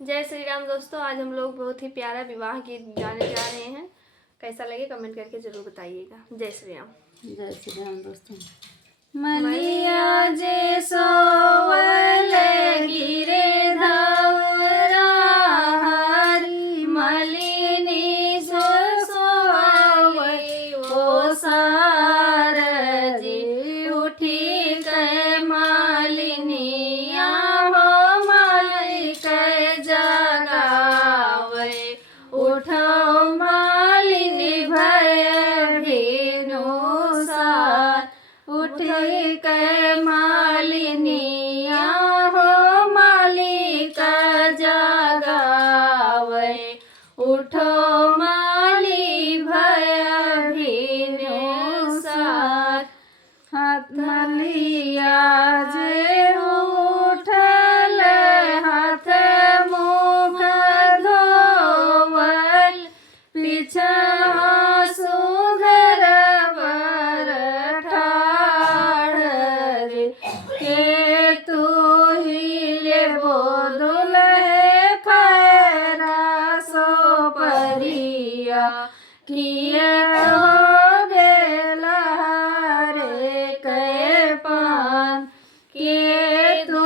जय श्री राम दोस्तों, आज हम लोग बहुत ही प्यारा विवाह गीत गाने जा रहे हैं। कैसा लगे कमेंट करके जरूर बताइएगा। जय श्री राम। जय श्री राम दोस्तों। मलिया जे सोवल गिरे धौरा हरी मलिनी सोवई ओ सारजी उठी कै मालिनिया हो मालिक जगावे उठो मालिनी भय भेनु सार उठे कै मालिनिया हो मालिक जगावे उठो माली भय भेनु सार हाथ मलिया जे उठल हाथ मुख धोवल पीछा सुघर बर ठाढ़ रे के तू ही लेबो दुल्हे खैरा सो परिया किया हो गेला रे कै पान के तू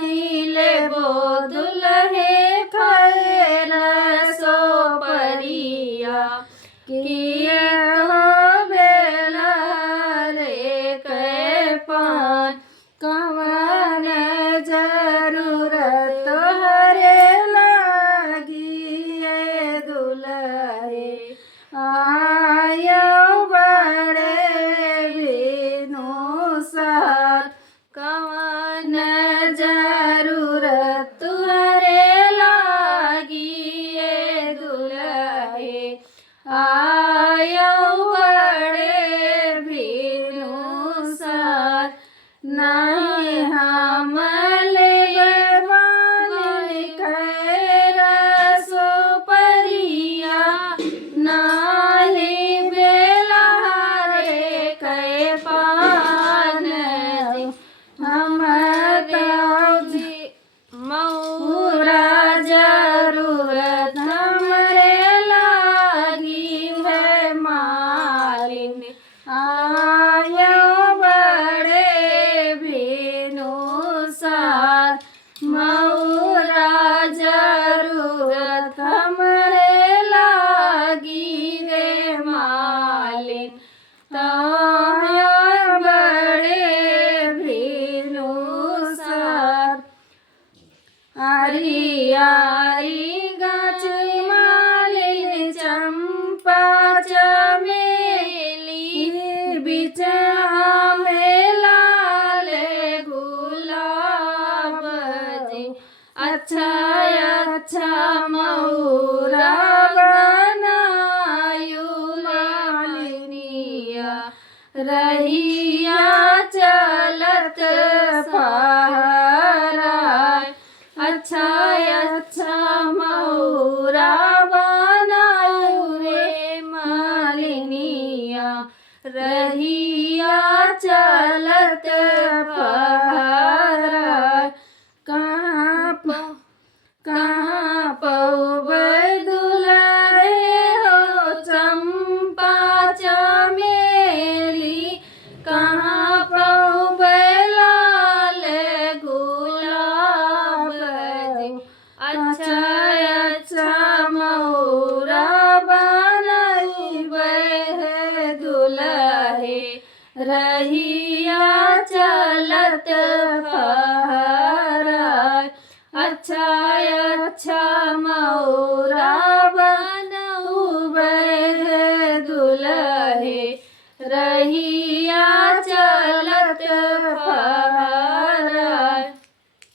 ही लेबो दुल्हे खैरा सो परिया किया हो गेला रे कै पान कवन जरूरत हरे लागी ये दुल्हे आयो बड़े बिनु सार कवन जरूरत हरे लागी ये दुल्हे आयो बड़े बिनु सार नहीं हम लेबानी खैरा सो परिया नाही बेला रे कै पान हम जी मऊरा जरूरत हमरे लागी है मालिन आयो बड़े भेनु सार मऊरा जरूरत हमरे लागी रे मालिन तो बड़े भेनु सार आरी आरी गाछ मालिन चंपा चमेली बीच में लाल गुलाब जी अच्छा अच्छा मऊरा बनायु मालिनिया रहिया चलत पहराय अच्छा अच्छा मऊरा बनायु रे मालिनिया रहिया चलत पहराय कहाँ पौबै दुल्हे हो चंपा चमेली कहाँ पौबै लाल गुलाब जी अच्छा अच्छा मऊरा बनैबै है दुल्हे रहिया चलत फहराय अच्छा अच्छा मऊरा बनौबै है दुल्हे रही